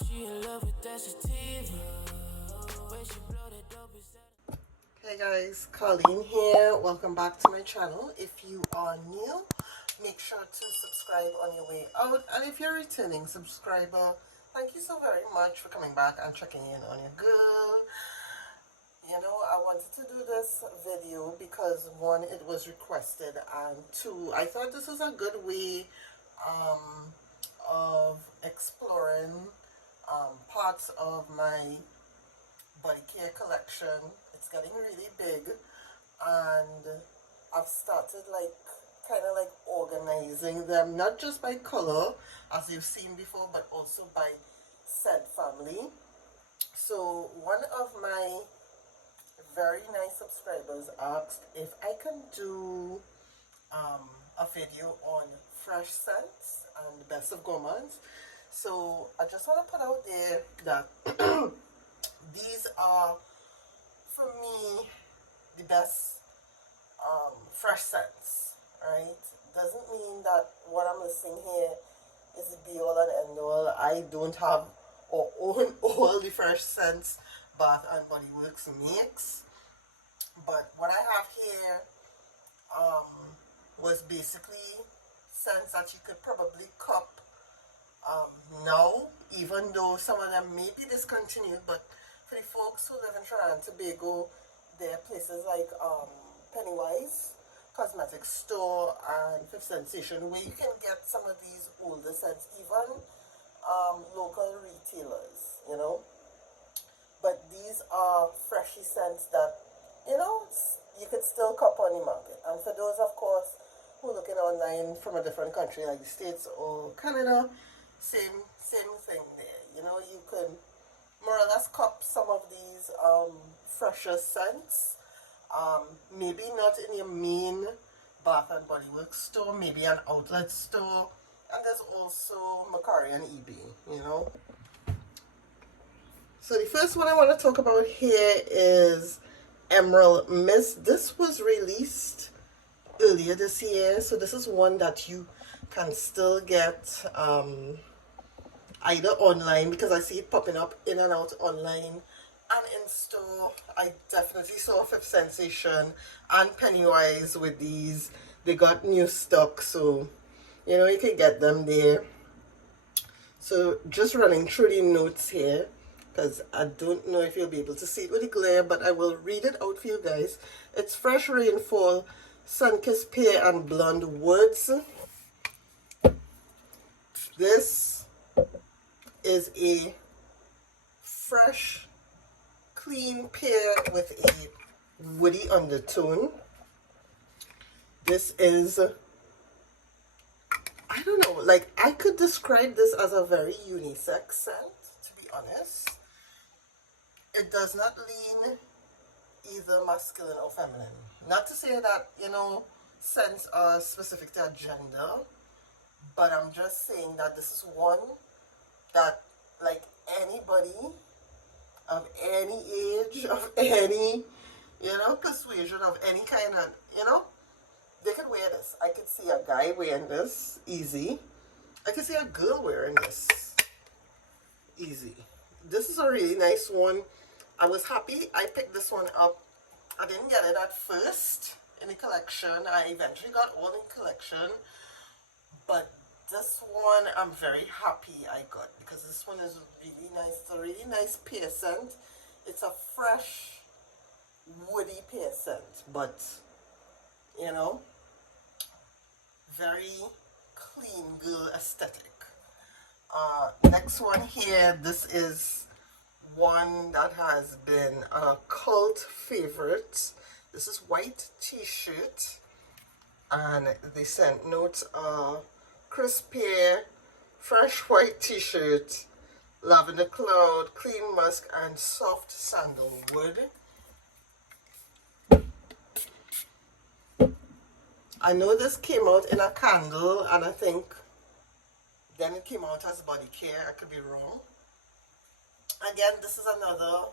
Hey guys, Colleen here. Welcome back to my channel. If you are new, make sure to subscribe on your way out. And if you're a returning subscriber, thank you so very much for coming back and checking in on your girl. You know, I wanted to do this video because one, it was requested, and two, I thought this was a good way of exploring parts of my body care collection. It's getting really big, and I've started kind of organizing them, not just by color as you've seen before, but also by scent family. So one of my very nice subscribers asked if I can do a video on fresh scents and the best of gourmands. So I just want to put out there that these are, for me, the best fresh scents, right? Doesn't mean that what I'm listing here is the be all and end all. I don't have or own all the fresh scents Bath and Body Works makes, but what I have here was basically scents that you could probably cup now, even though some of them may be discontinued. But for the folks who live in Trinidad and Tobago, there are places like Pennywise Cosmetic Store and Fifth Sensation where you can get some of these older scents, even local retailers, you know. But these are freshy scents that, you know, you could still cup on the market. And for those, of course, who are looking online from a different country like the States or Canada, same thing there. You know, you can more or less cup some of these fresher scents. Maybe not in your main Bath and Body Works store, maybe an outlet store. And there's also Macari and eBay, you know. So the first one I want to talk about here is Emerald Mist. This was released earlier this year, so this is one that you can still get either online, because I see it popping up in and out online, and in store. I definitely saw Fifth Sensation and Pennywise with these. They got new stock, so you know you can get them there. So just running through the notes here, because I don't know if you'll be able to see it with the glare, but I will read it out for you guys. It's Fresh Rainfall, Sunkissed Pear and Blonde Woods. This is a fresh, clean pear with a woody undertone. This is, I don't know, like I could describe this as a very unisex scent, to be honest. It does not lean either masculine or feminine. Not to say that, you know, scents are specific to a gender, but I'm just saying that this is one that, like, anybody of any age, of any, you know, persuasion, of any kind of, you know, they could wear this. I could see a guy wearing this, easy. I could see a girl wearing this, easy. This is a really nice one. I was happy I picked this one up. I didn't get it at first in the collection. I eventually got all in collection, but this one I'm very happy I got, because this one is really nice. It's a really nice pear scent. It's a fresh, woody pear scent, but you know, very clean girl aesthetic. Next one here, this is one that has been a cult favorite. This is white t-shirt, and the scent notes are crisp pear, fresh white t-shirt, lavender cloud, clean musk, and soft sandalwood. I know this came out in a candle, and I think then it came out as body care. I could be wrong. Again, this is another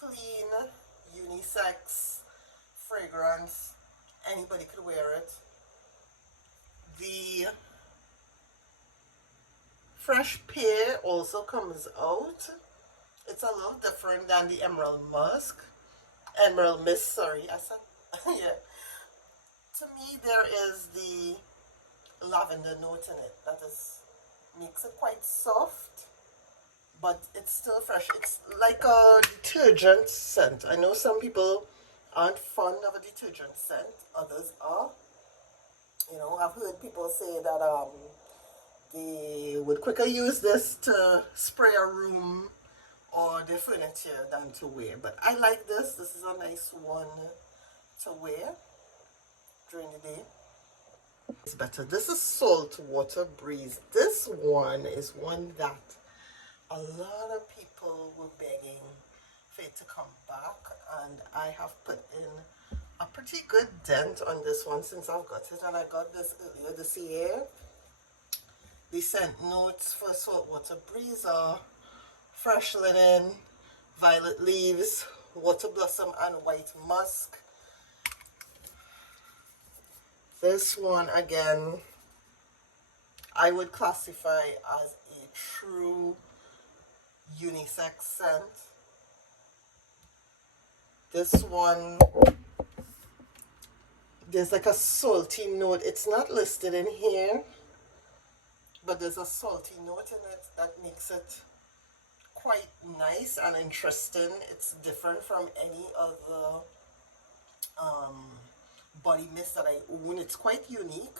clean, unisex fragrance. Anybody could wear it. The Fresh pear also comes out. It's a little different than the emerald mist, sorry. I said, yeah. To me, there is the lavender note in it that makes it quite soft, but it's still fresh. It's like a detergent scent. I know some people aren't fond of a detergent scent, others are. You know, I've heard people say that they would quicker use this to spray a room or their furniture than to wear. But I like this. This is a nice one to wear during the day. It's better. This is Saltwater Breeze. This one is one that a lot of people were begging for it to come back, and I have put in a pretty good dent on this one since I've got it, and I got this earlier this year. The scent notes for Saltwater Breeze are fresh linen, violet leaves, water blossom, and white musk. This one again, I would classify as a true unisex scent. This one, there's like a salty note. It's not listed in here, but there's a salty note in it that makes it quite nice and interesting. It's different from any other body mist that I own. It's quite unique,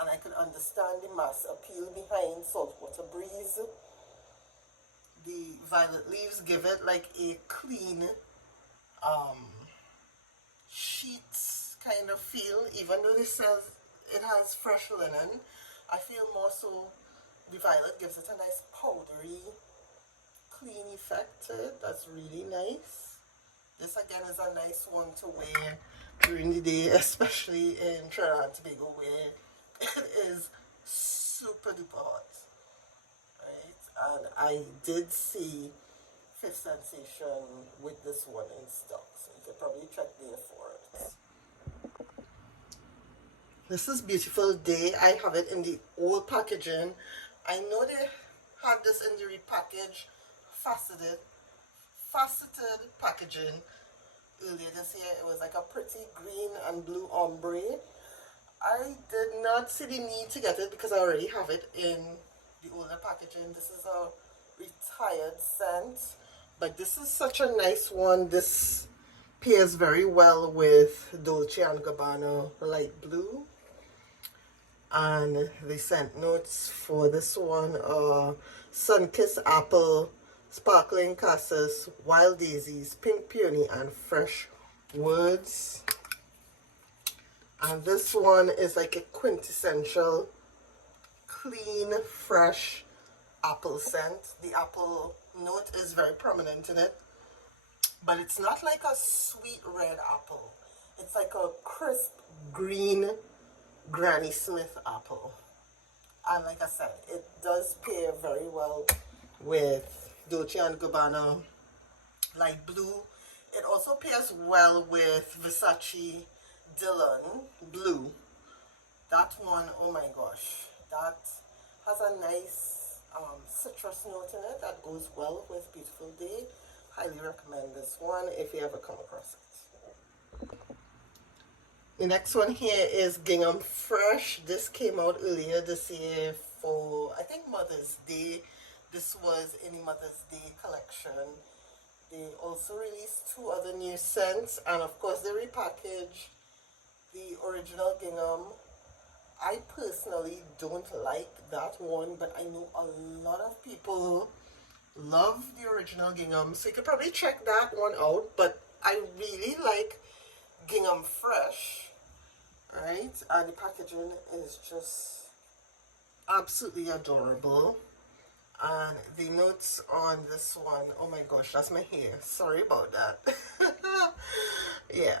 and I can understand the mass appeal behind Saltwater Breeze. The violet leaves give it like a clean sheets kind of feel, even though this says it has fresh linen. I feel more so the violet gives it a nice powdery clean effect to it. That's really nice. This again is a nice one to wear during the day, especially in Trinidad and Tobago where it is super duper hot, right? And I did see Fifth Sensation with this one in stock, so you could probably check there for it. This is Beautiful Day. I have it in the old packaging. I know they had this in the repackaged faceted packaging earlier this year. It was like a pretty green and blue ombre. I did not see the need to get it because I already have it in the older packaging. This is a retired scent, but this is such a nice one. This pairs very well with Dolce & Gabbana light blue. And the scent notes for this one are sun-kissed apple, sparkling cassis, wild daisies, pink peony, and fresh woods. And this one is like a quintessential clean, fresh apple scent. The apple note is very prominent in it, but it's not like a sweet red apple. It's like a crisp green Granny Smith apple. And like I said, it does pair very well with Dolce & Gabbana light blue. It also pairs well with Versace Dylan blue. That one, oh my gosh, that has a nice citrus note in it that goes well with Beautiful Day. Highly recommend this one if you ever come across it. The next one here is Gingham Fresh. This came out earlier this year for, I think, Mother's Day. This was in the Mother's Day collection. They also released 2 other new scents, and of course they repackaged the original Gingham. I personally don't like that one, but I know a lot of people love the original Gingham, so you could probably check that one out. But I really like Gingham Fresh, right? And the packaging is just absolutely adorable. And the notes on this one, oh my gosh, that's my hair, sorry about that. Yeah,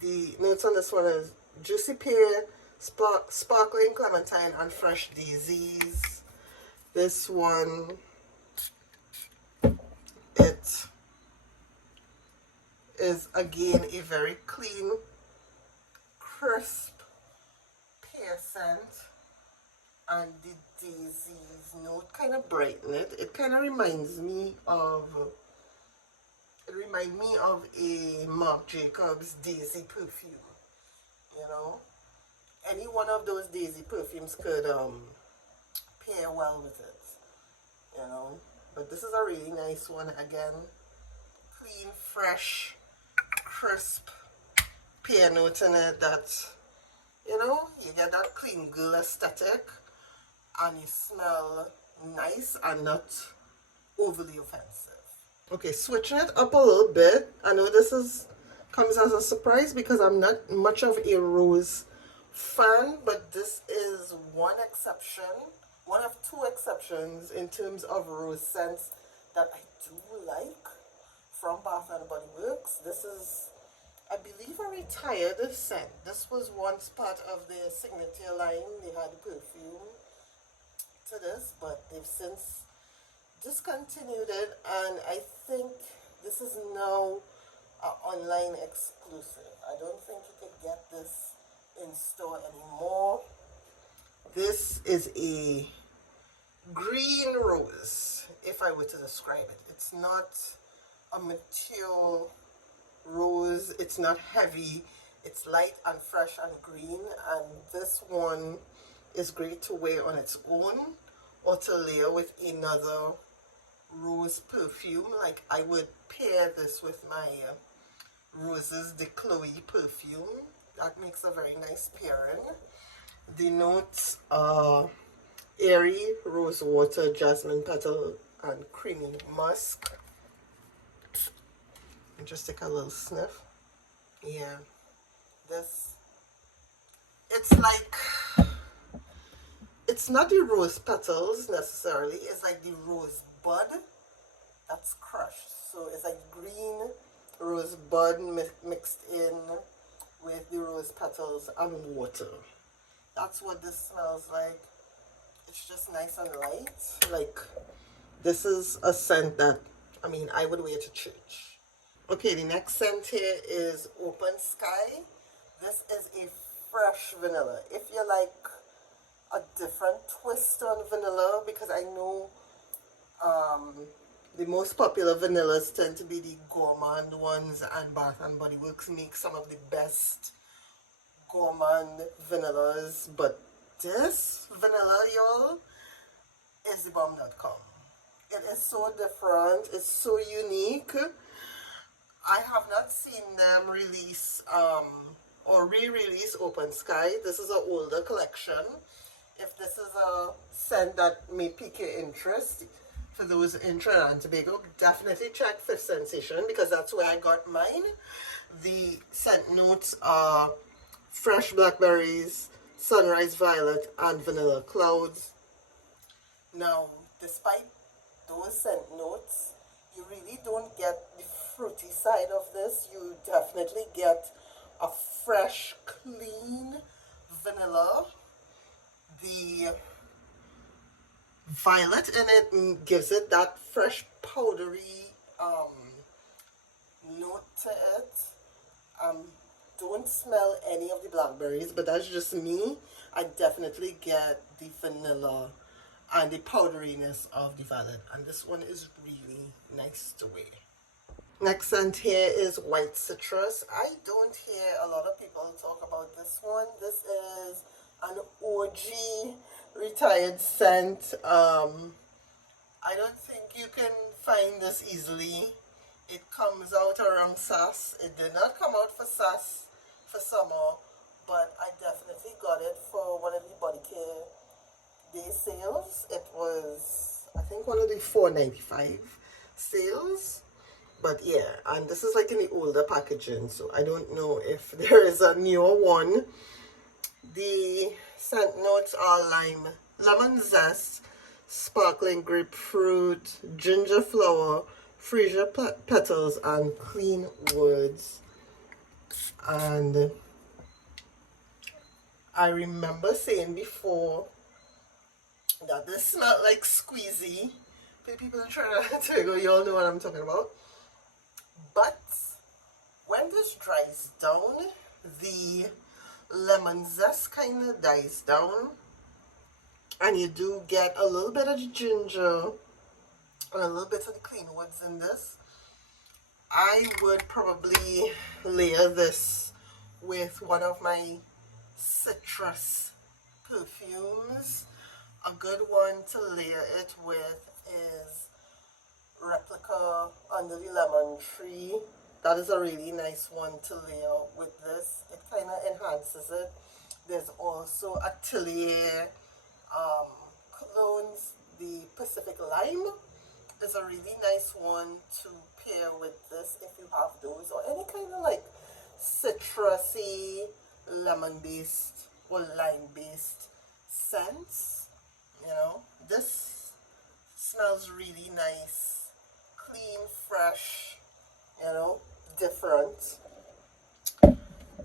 the notes on this one is juicy pear, sparkling clementine, and fresh daisies. This one, it is again a very clean, crisp pear scent, and the daisy's note kind of brighten it. It kind of reminds me of, a Marc Jacobs daisy perfume, you know. Any one of those daisy perfumes could pair well with it, you know. But this is a really nice one again. Clean, fresh, crisp pear note in it that, you know, you get that clean girl aesthetic and you smell nice and not overly offensive. Okay, switching it up a little bit. I know comes as a surprise because I'm not much of a rose fan, but this is one of two exceptions in terms of rose scents that I do like from Bath and Body Works. This is, I believe, a retired scent. This was once part of their signature line. They had perfume to this, but they've since discontinued it, and I think this is now an online exclusive. I don't think you could get this in store anymore. This is a green rose, if I were to describe it. It's not a mature rose, it's not heavy, it's light and fresh and green, and this one is great to wear on its own or to layer with another rose perfume. Like I would pair this with my Roses de Chloe perfume. That makes a very nice pairing. The notes are airy, rose water, jasmine petal, and creamy musk. And just take a little sniff. Yeah, it's like, it's not the rose petals necessarily, it's like the rose bud that's crushed. So it's like green rose bud mixed in with the rose petals and water. That's what this smells like. It's just nice and light. Like, this is a scent that, I mean, I would wear to church. Okay, the next scent here is Open Sky. This is a fresh vanilla. If you like a different twist on vanilla, because I know the most popular vanillas tend to be the gourmand ones, and Bath and Body Works make some of the best gourmand vanillas, but this vanilla, y'all, is the bomb.com. It is so different, it's so unique. I have not seen them release or re-release Open Sky. This is an older collection. If this is a scent that may pique your interest, for those in Trinidad and Tobago, definitely check Fifth Sensation, because that's where I got mine. The scent notes are fresh blackberries, sunrise violet, and vanilla clouds. Now, despite those scent notes, you really don't get the fruity side of this. You definitely get a fresh, clean vanilla. The violet in it gives it that fresh, powdery note to it. Don't smell any of the blackberries, but that's just me. I definitely get the vanilla and the powderiness of the violet, and this one is really nice to wear. Next scent here is White Citrus. I don't hear a lot of people talk about this one. This is an OG retired scent. I don't think you can find this easily. It comes out around SAS. It did not come out for SAS for summer, but I definitely got it for one of the body care day sales. It was, I think, one of the $4.95 sales. But yeah, and this is like in the older packaging, so I don't know if there is a newer one. The scent notes are lime, lemon zest, sparkling grapefruit, ginger flower, freesia petals, and clean woods. And I remember saying before that this smelled like squeezy. For people in Trinidad to go, you all know what I'm talking about. But when this dries down, the lemon zest kind of dies down, And you do get a little bit of the ginger and a little bit of the clean woods in this. I would probably layer this with one of my citrus perfumes. A good one to layer it with is Replica Under the Lemon Tree. That is a really nice one to layer with this. It kind of enhances it. There's also Atelier colognes. The Pacific Lime is a really nice one to pair with this if you have those, or any kind of like citrusy lemon based or lime based scents. You know, this smells really nice, clean, fresh, you know, different.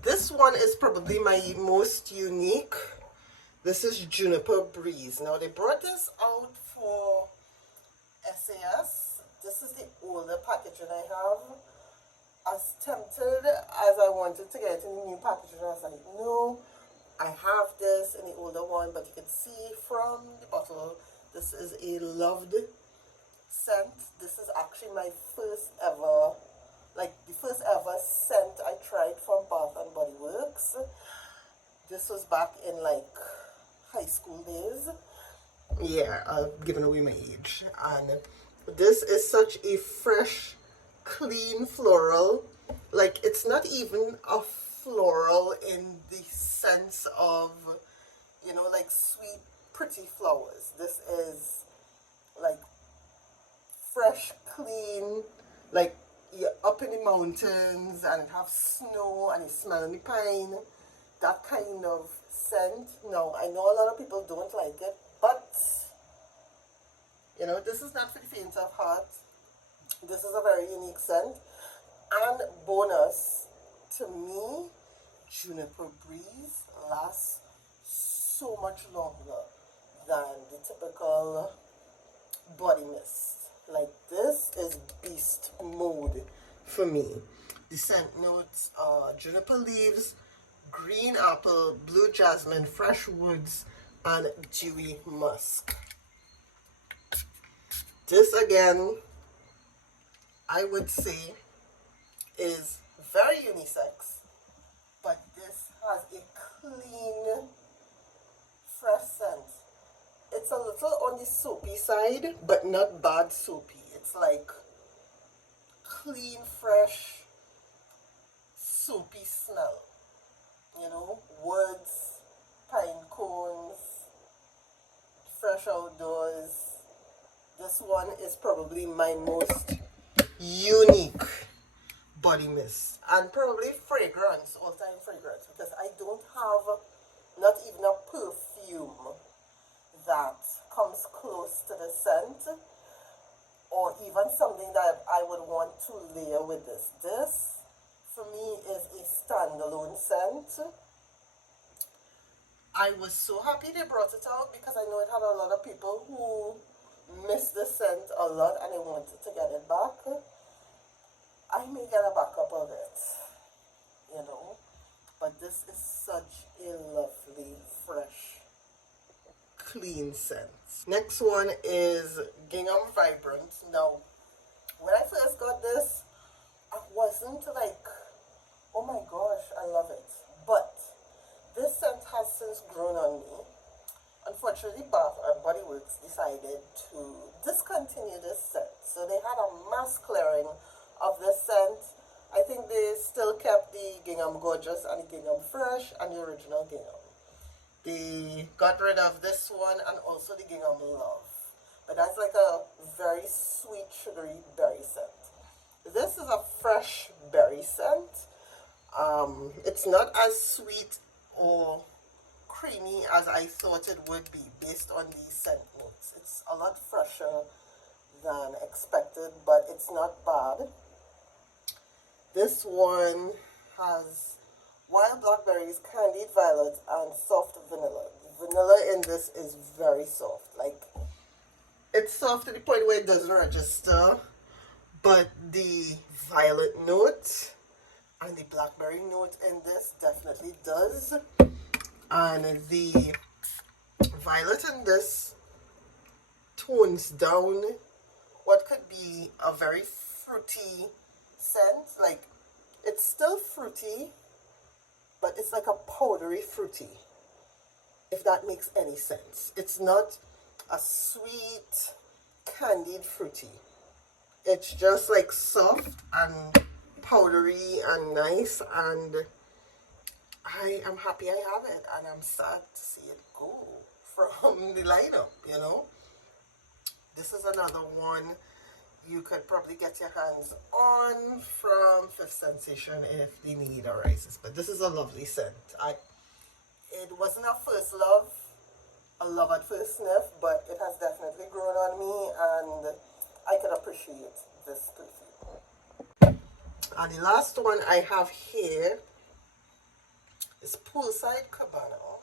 This one is probably my most unique. This is Juniper Breeze. Now they brought this out for SAS. This is the older packaging I have. As tempted as I wanted to get in the new packaging, I was like, no, I have this in the older one, but you can see from the bottle, this is a loved scent. This is actually my first ever, like the first ever scent I tried from Bath and Body Works. This was back in like high school days. Yeah, giving away my age. And this is such a fresh, clean floral. Like, it's not even a floral in the sense of, you know, like sweet, pretty flowers. This is like fresh, clean, like you're up in the mountains and it have snow and you smell the pine. That kind of scent. Now, I know a lot of people don't like it, but you know, this is not for the faint of heart. This is a very unique scent. And bonus, to me, Juniper Breeze lasts so much longer than the typical body mist. Like, this is beast mode for me. The scent notes are juniper leaves, green apple, blue jasmine, fresh woods, and dewy musk. This again, I would say, is very unisex, but this has a clean, fresh scent. It's a little on the soapy side, but not bad soapy. It's like clean, fresh, soapy smell. You know, woods, pine cones, fresh outdoors. This one is probably my most unique body mist, and probably fragrance, all-time fragrance, because I don't have not even a perfume that comes close to the scent, or even something that I would want to layer with this. This, for me, is a standalone scent. I was so happy they brought it out because I know it had a lot of people who missed the scent a lot and they wanted to get it back. I may get a backup of it, you know, but this is such a lovely, fresh, clean scent. Next one is Gingham Vibrant. Now, when I first got this, I wasn't like, oh my gosh, I love it. But this scent has since grown on me. Unfortunately, Bath and Body Works decided to discontinue this scent. So they had a mass clearing of this scent. I think they still kept the Gingham Gorgeous and the Gingham Fresh and the original Gingham. They got rid of this one and also the Gingham Love. But that's like a very sweet, sugary berry scent. This is a fresh berry scent. It's not as sweet or creamy as I thought it would be based on the scent notes. It's a lot fresher than expected, but it's not bad. This one has wild blackberries, candied violets, and soft vanilla. The vanilla in this is very soft. Like, it's soft to the point where it doesn't register, but the violet note and the blackberry note in this definitely does. And the violet in this tones down what could be a very fruity scent. Like, it's still fruity, but it's like a powdery fruity, if that makes any sense. It's not a sweet candied fruity. It's just like soft and powdery and nice, and I am happy I have it, and I'm sad to see it go from the lineup, you know. This is another one you could probably get your hands on from Fifth Sensation if the need arises. But this is a lovely scent. It wasn't a first love, a love at first sniff, but it has definitely grown on me, and I can appreciate this perfume. And the last one I have here is Poolside Cabana.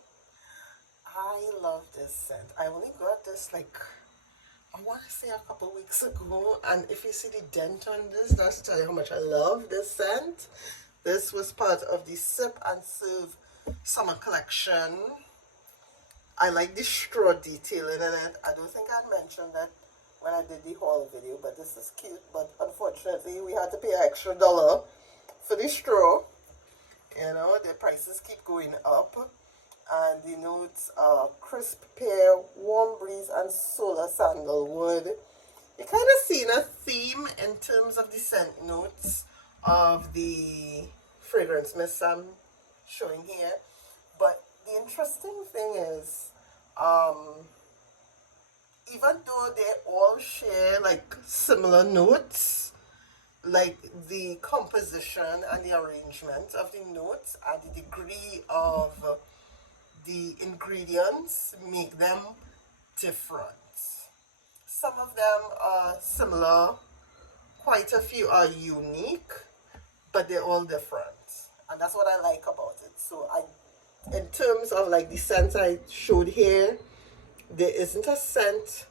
I love this scent. I only got this like, I want to say a couple weeks ago, and if you see the dent on this, that's to tell you how much I love this scent. This was part of the Sip and Serve summer collection. I like the straw detailing in it. I don't think I mentioned that when I did the haul video, but this is cute. But unfortunately, we had to pay an extra $1 for the straw. You know, the prices keep going up. And the notes are crisp pear, warm breeze, and solar sandalwood. You kind of seen a theme in terms of the scent notes of the fragrance mist I'm showing here. But the interesting thing is, even though they all share like similar notes, like the composition and the arrangement of the notes and the degree of the ingredients make them different. Some of them are similar, quite a few are unique, but they're all different, and that's what I like about it. So in terms of like the scents I showed here, there isn't a scent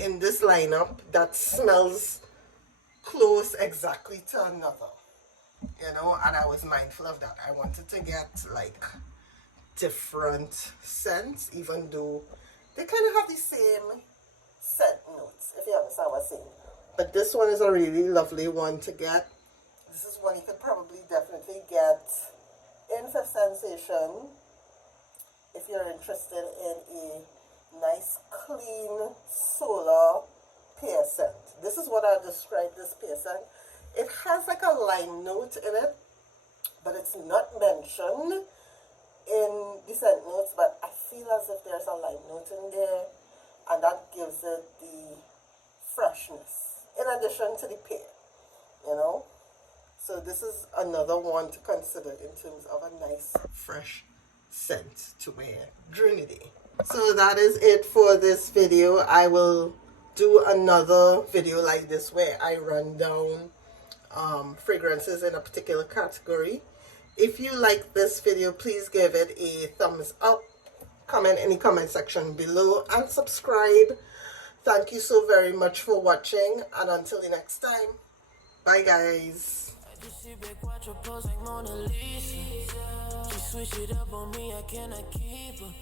in this lineup that smells close exactly to another, you know, and I was mindful of that. I wanted to get like different scents, even though they kind of have the same scent notes, if you understand what I'm saying. But this one is a really lovely one to get. This is one you could probably definitely get in Fifth Sensation if you're interested in a nice, clean, solar pear scent. This is what I describe this pear scent. It has like a lime note in it, but it's not mentioned in the scent notes, but I feel as if there's a lime note in there, and that gives it the freshness in addition to the pear, you know. So this is another one to consider in terms of a nice fresh scent to wear during the day. So that is it for this video. I will do another video like this where I run down fragrances in a particular category. If you like this video, please give it a thumbs up, comment in the comment section below, and subscribe. Thank you so very much for watching, and until the next time, bye guys. She switch it up on me, I cannot keep her.